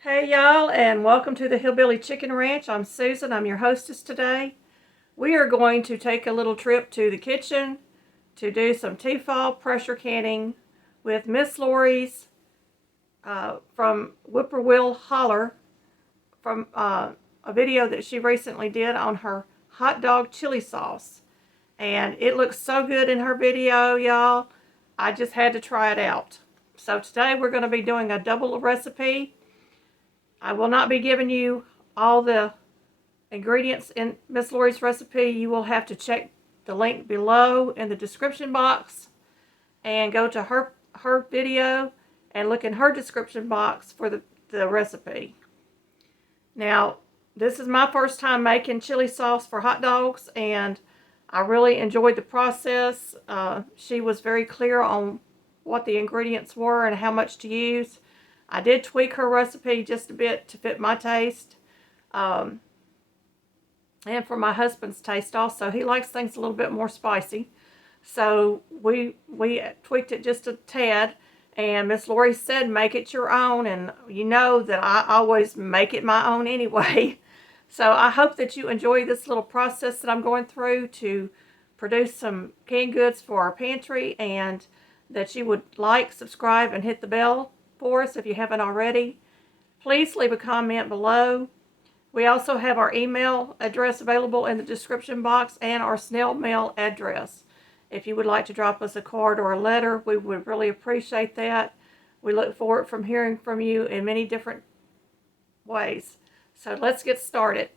Hey y'all, and welcome to the Hillbilly Chicken Ranch. I'm Susan, I'm your hostess today. We are going to take a little trip to the kitchen to do some T-Fal pressure canning with Miss Lori's from Whippoorwill Holler from a video that she recently did on her Hotdog Chili Sauce. And it looks so good in her video, y'all. I just had to try it out. So today we're going to be doing a double recipe. I will not be giving you all the ingredients in Miss Lori's recipe. You will have to check the link below in the description box and go to her video and look in her description box for the recipe. Now, this is my first time making chili sauce for hot dogs, and I really enjoyed the process. She was very clear on what the ingredients were and how much to use. I did tweak her recipe just a bit to fit my taste, and for my husband's taste also. He likes things a little bit more spicy, so we tweaked it just a tad. And Miss Lori said, make it your own, and you know that I always make it my own anyway. So I hope that you enjoy this little process that I'm going through to produce some canned goods for our pantry, and that you would like, subscribe, and hit the bell for us if you haven't already. Please leave a comment below. We also have our email address available in the description box and our snail mail address. If you would like to drop us a card or a letter, we would really appreciate that. We look forward from hearing from you in many different ways. So let's get started.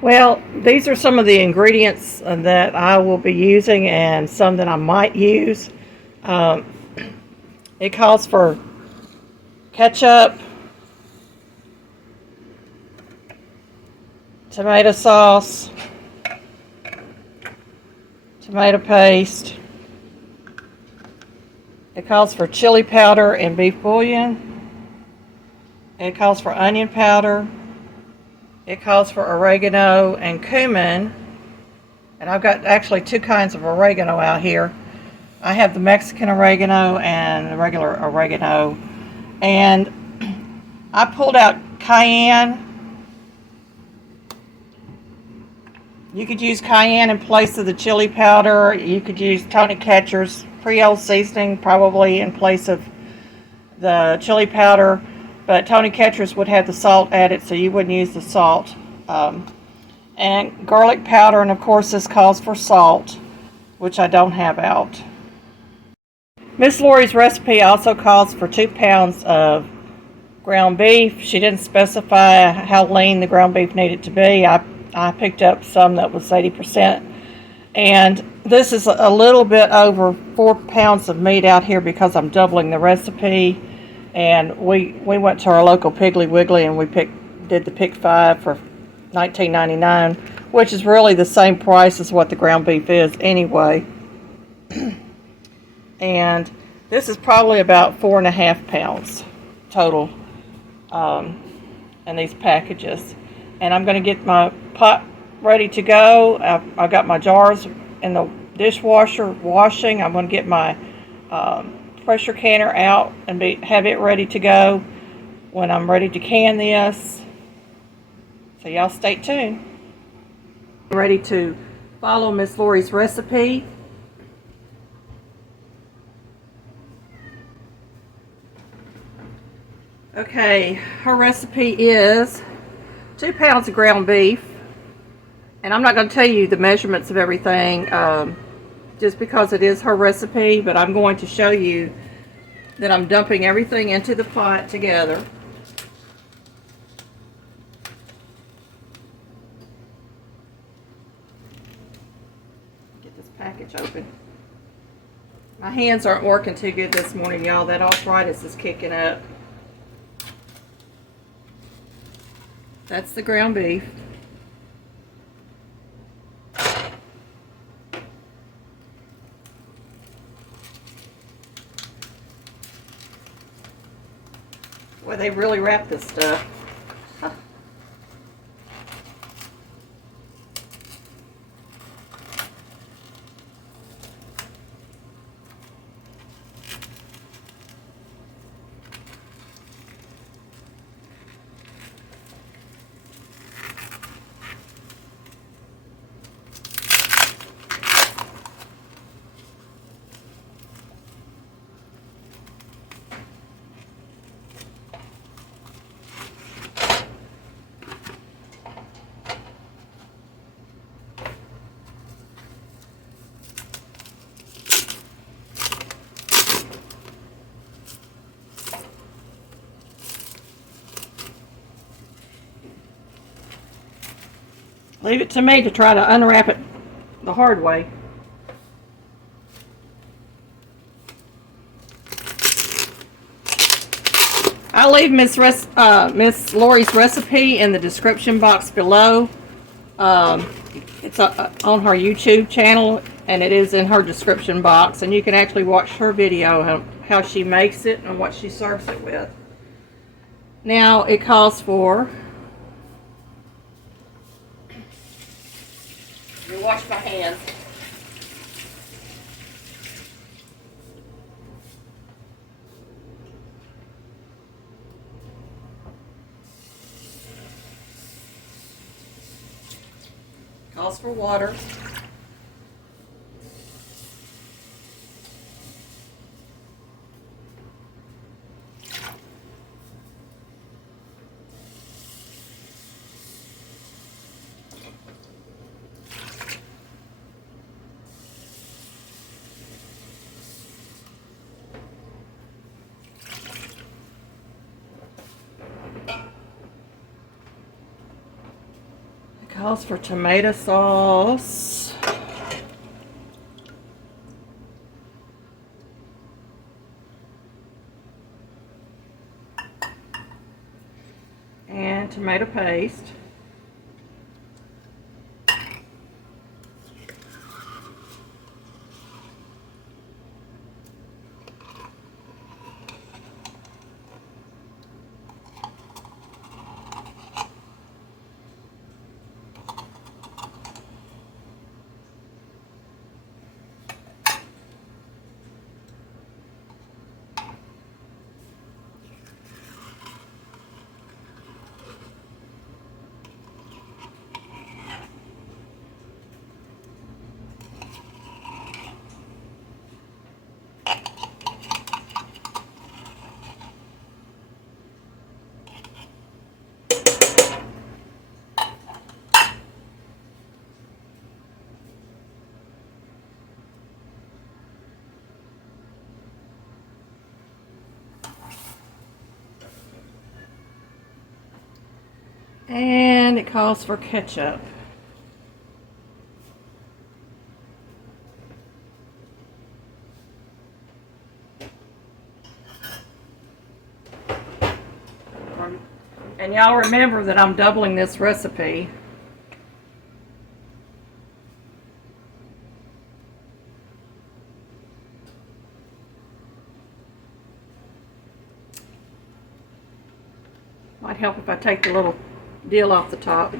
Well, these are some of the ingredients that I will be using and some that I might use. It calls for ketchup, tomato sauce, tomato paste. It calls for chili powder and beef bouillon. It calls for onion powder. It calls for oregano and cumin. And I've got actually two kinds of oregano out here. I have the Mexican oregano and the regular oregano. And I pulled out cayenne. You could use cayenne in place of the chili powder. You could use Tony Catcher's Creole seasoning probably in place of the chili powder. But Tony Catcher's would have the salt added, so you wouldn't use the salt. And garlic powder, and of course this calls for salt, which I don't have out. Miss Lori's recipe also calls for 2 pounds of ground beef. She didn't specify how lean the ground beef needed to be. I picked up some that was 80%. And this is a little bit over 4 pounds of meat out here because I'm doubling the recipe. And we went to our local Piggly Wiggly and we did the pick 5 for $19.99, which is really the same price as what the ground beef is anyway. And this is probably about 4.5 pounds total in these packages. And I'm going to get my pot ready to go. I've got my jars in the dishwasher washing. I'm going to get my pressure canner out and have it ready to go when I'm ready to can this. So y'all stay tuned. Ready to follow Miss Lori's recipe. Okay, her recipe is 2 pounds of ground beef, and I'm not going to tell you the measurements of everything just because it is her recipe, but I'm going to show you that I'm dumping everything into the pot together. Get this package open. My hands aren't working too good this morning, y'all. That arthritis is kicking up. That's the ground beef. Boy, they really wrap this stuff. Huh. Leave it to me to try to unwrap it the hard way. I'll leave Miss Lori's recipe in the description box below. It's on her YouTube channel, and it is in her description box, and you can actually watch her video how she makes it and what she serves it with. Now it calls for, let me wash my hands. Calls for water. Calls for tomato sauce. And tomato paste. And it calls for ketchup. And y'all remember that I'm doubling this recipe. Might help if I take the little deal off the top.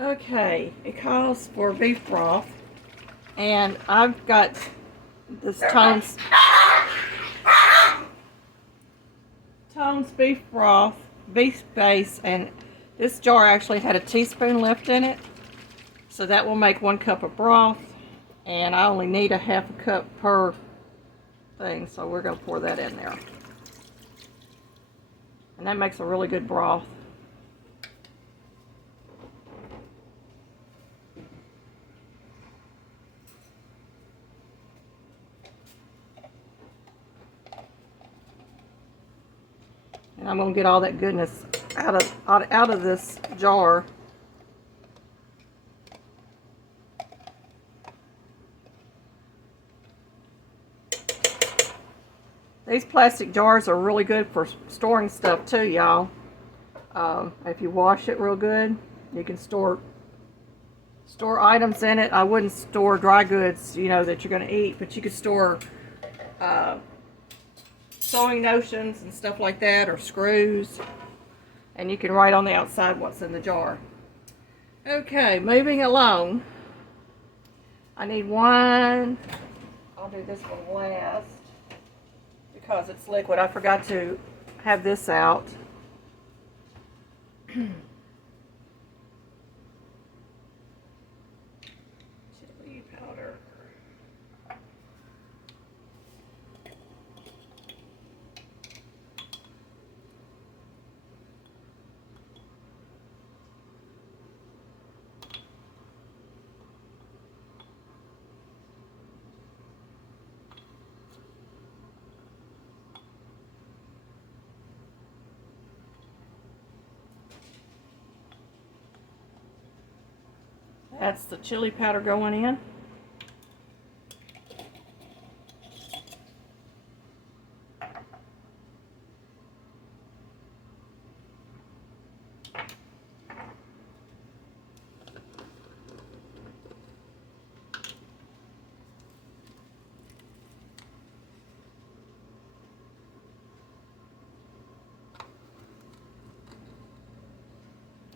Okay, it calls for beef broth, and I've got this Tones beef broth, beef base, and this jar actually had a teaspoon left in it, so that will make 1 cup of broth, and I only need a half a cup per thing, so we're going to pour that in there, and that makes a really good broth. And I'm going to get all that goodness out of this jar. These plastic jars are really good for storing stuff too, y'all. If you wash it real good, you can store store items in it. I wouldn't store dry goods, you know, that you're going to eat, but you could store sewing notions and stuff like that, or screws, and you can write on the outside what's in the jar. Okay, moving along. I need one. I'll do this one last because it's liquid. I forgot to have this out. Chili powder. That's the chili powder going in.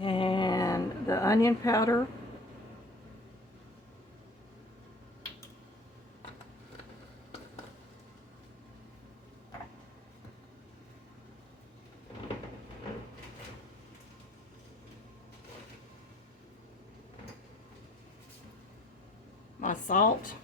And the onion powder. My salt.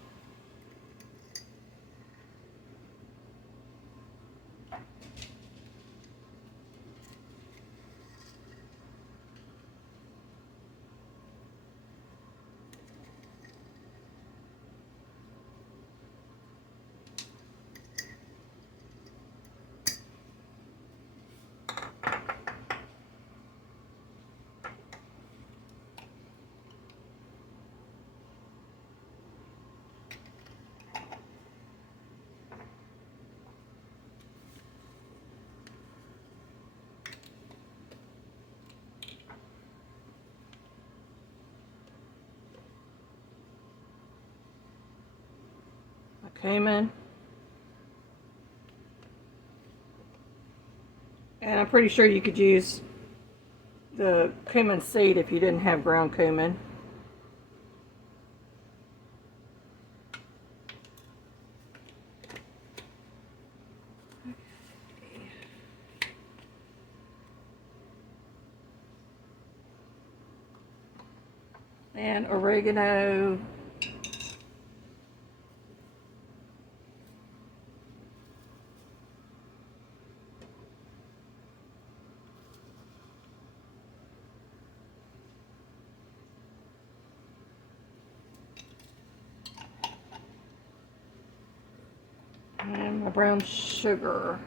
Cumin. And I'm pretty sure you could use the cumin seed if you didn't have ground cumin. And oregano. And my brown sugar.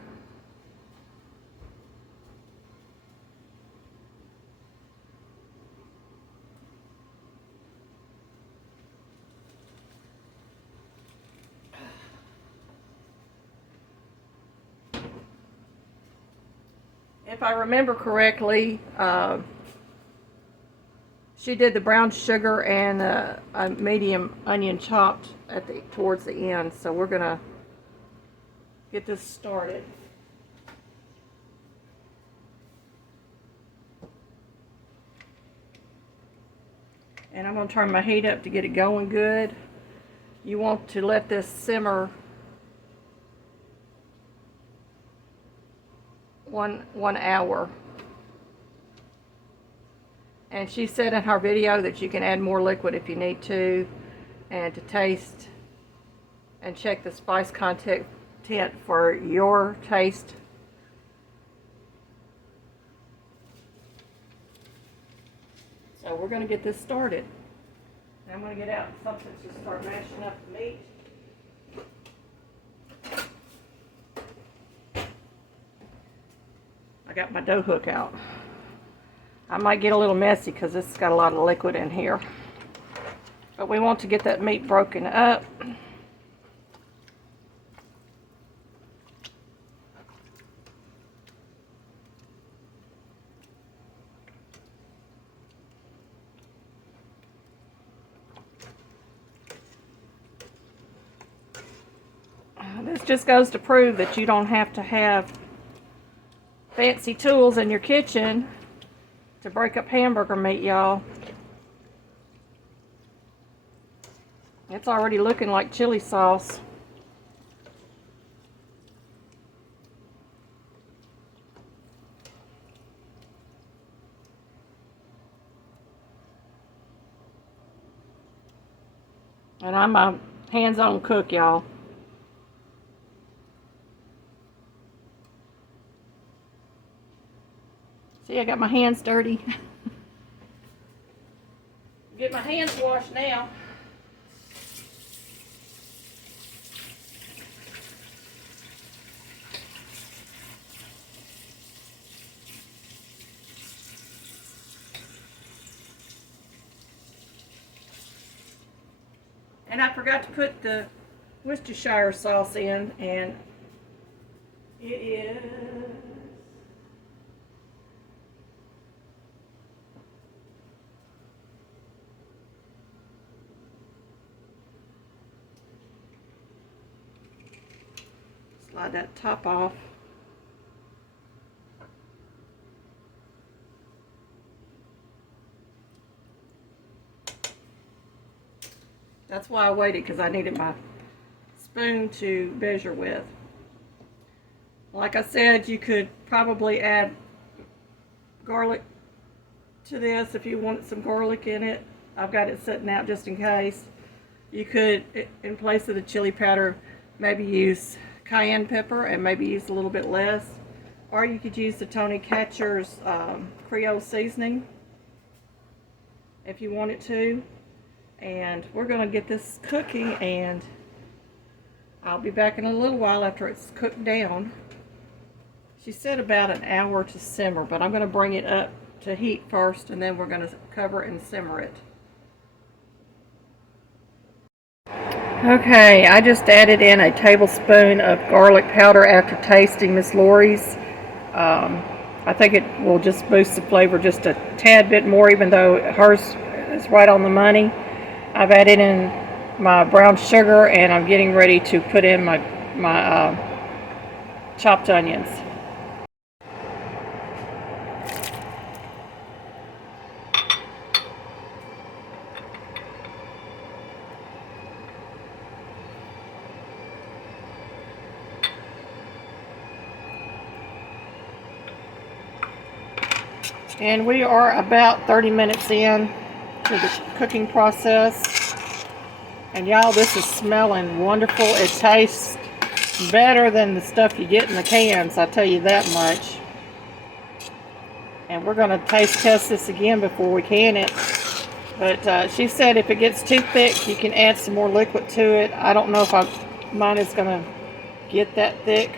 If I remember correctly, she did the brown sugar and a medium onion chopped at towards the end. So we're gonna get this started. And I'm going to turn my heat up to get it going good. You want to let this simmer one hour. And she said in her video that you can add more liquid if you need to, and to taste and check the spice content for your taste. So we're going to get this started. And I'm going to get out something to start mashing up the meat. I got my dough hook out. I might get a little messy because this has got a lot of liquid in here. But we want to get that meat broken up. just goes to prove that you don't have to have fancy tools in your kitchen to break up hamburger meat, y'all. It's already looking like chili sauce. And I'm a hands-on cook, y'all. See, I got my hands dirty. Get my hands washed now. And I forgot to put the Worcestershire sauce in, and it is slide that top off. That's why I waited, because I needed my spoon to measure with. Like I said, you could probably add garlic to this if you wanted some garlic in it. I've got it sitting out just in case. You could, in place of the chili powder, maybe use cayenne pepper and maybe use a little bit less. Or you could use the Tony Catcher's Creole seasoning if you wanted to. And we're going to get this cooking, and I'll be back in a little while after it's cooked down. She said about an hour to simmer, but I'm going to bring it up to heat first, and then we're going to cover it and simmer it. Okay, I just added in a tablespoon of garlic powder after tasting Miss Lori's. I think it will just boost the flavor just a tad bit more, even though hers is right on the money. I've added in my brown sugar, and I'm getting ready to put in my chopped onions. And we are about 30 minutes in to the cooking process. And y'all, this is smelling wonderful. It tastes better than the stuff you get in the cans, I'll tell you that much. And we're going to taste test this again before we can it. But she said if it gets too thick, you can add some more liquid to it. I don't know if mine is going to get that thick.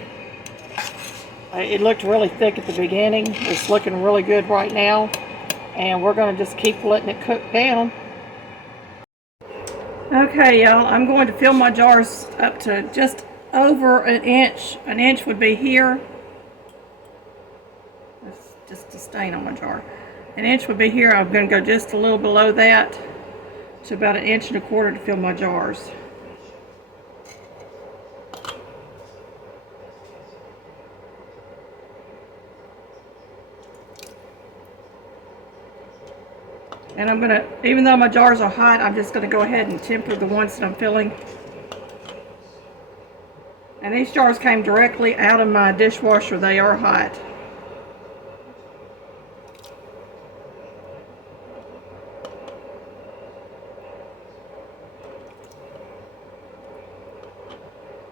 It looked really thick at the beginning. It's looking really good right now. And we're going to just keep letting it cook down. Okay, y'all, I'm going to fill my jars up to just over an inch. An inch would be here. That's just a stain on my jar. An inch would be here. I'm going to go just a little below that to about 1.25 inches to fill my jars. And I'm going to, even though my jars are hot, I'm just going to go ahead and temper the ones that I'm filling. And these jars came directly out of my dishwasher. They are hot.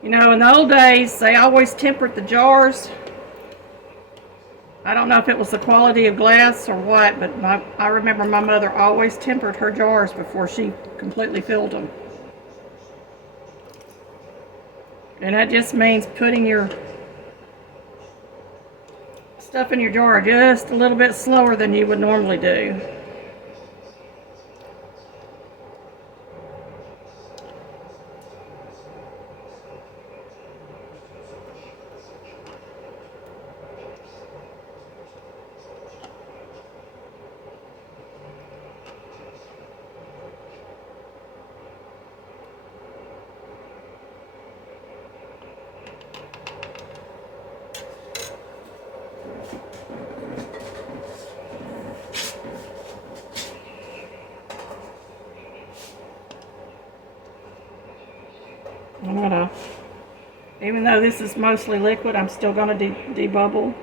You know, in the old days, they always tempered the jars. I don't know if it was the quality of glass or what, but I remember my mother always tempered her jars before she completely filled them. And that just means putting your stuff in your jar just a little bit slower than you would normally do. gonna, even though this is mostly liquid, I'm still gonna debubble.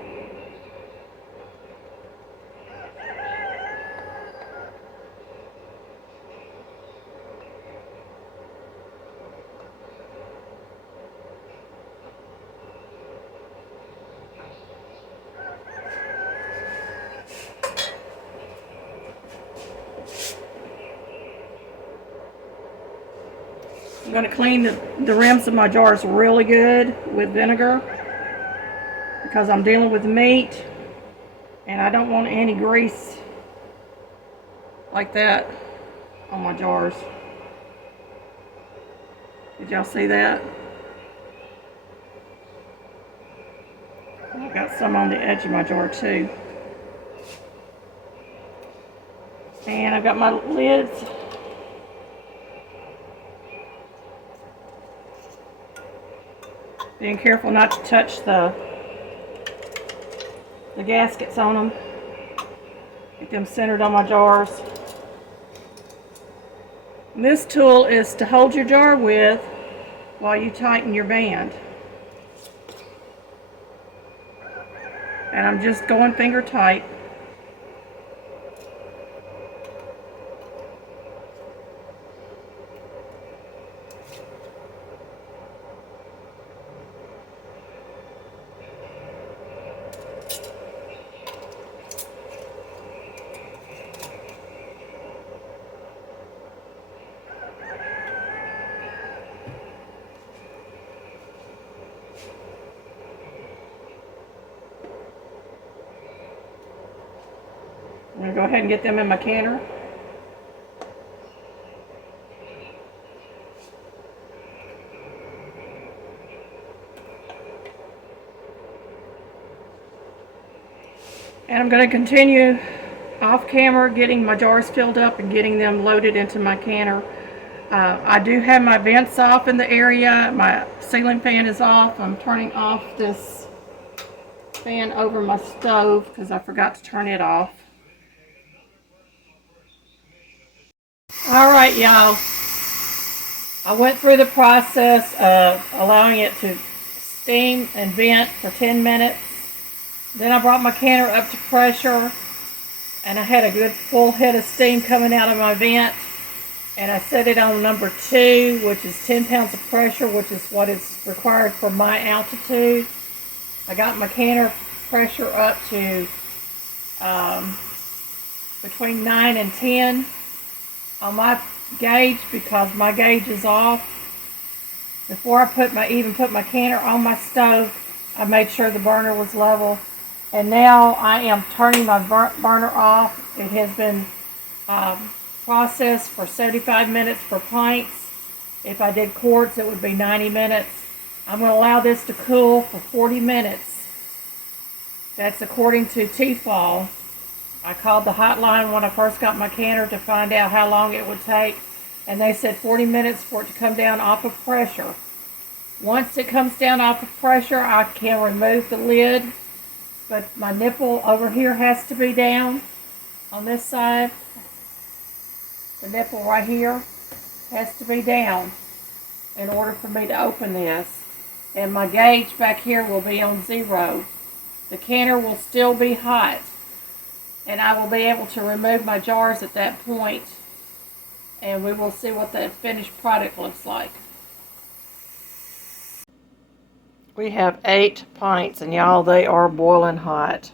I'm going to clean the rims of my jars really good with vinegar because I'm dealing with meat and I don't want any grease like that on my jars. Did y'all see that? I've got some on the edge of my jar too. And I've got my lids. Being careful not to touch the gaskets on them. Get them centered on my jars. And this tool is to hold your jar with while you tighten your band. And I'm just going finger tight. I'm going to go ahead and get them in my canner. And I'm going to continue off camera getting my jars filled up and getting them loaded into my canner. I do have my vents off in the area. My ceiling fan is off. I'm turning off this fan over my stove because I forgot to turn it off. Alright, y'all. I went through the process of allowing it to steam and vent for 10 minutes. Then I brought my canner up to pressure and I had a good full head of steam coming out of my vent. And I set it on number 2, which is 10 pounds of pressure, which is what is required for my altitude. I got my canner pressure up to between 9 and 10 on my gauge because my gauge is off. Before I even put my canner on my stove, I made sure the burner was level. And now I am turning my burner off. It has been processed for 75 minutes for pints. If I did quarts, it would be 90 minutes. I'm going to allow this to cool for 40 minutes. That's according to T-Fal. I called the hotline when I first got my canner to find out how long it would take, and they said 40 minutes for it to come down off of pressure. Once it comes down off of pressure, I can remove the lid, but my nipple over here has to be down on this side. The nipple right here has to be down in order for me to open this. And my gauge back here will be on 0. The canner will still be hot. And I will be able to remove my jars at that point. And we will see what the finished product looks like. We have 8 pints, and y'all, they are boiling hot.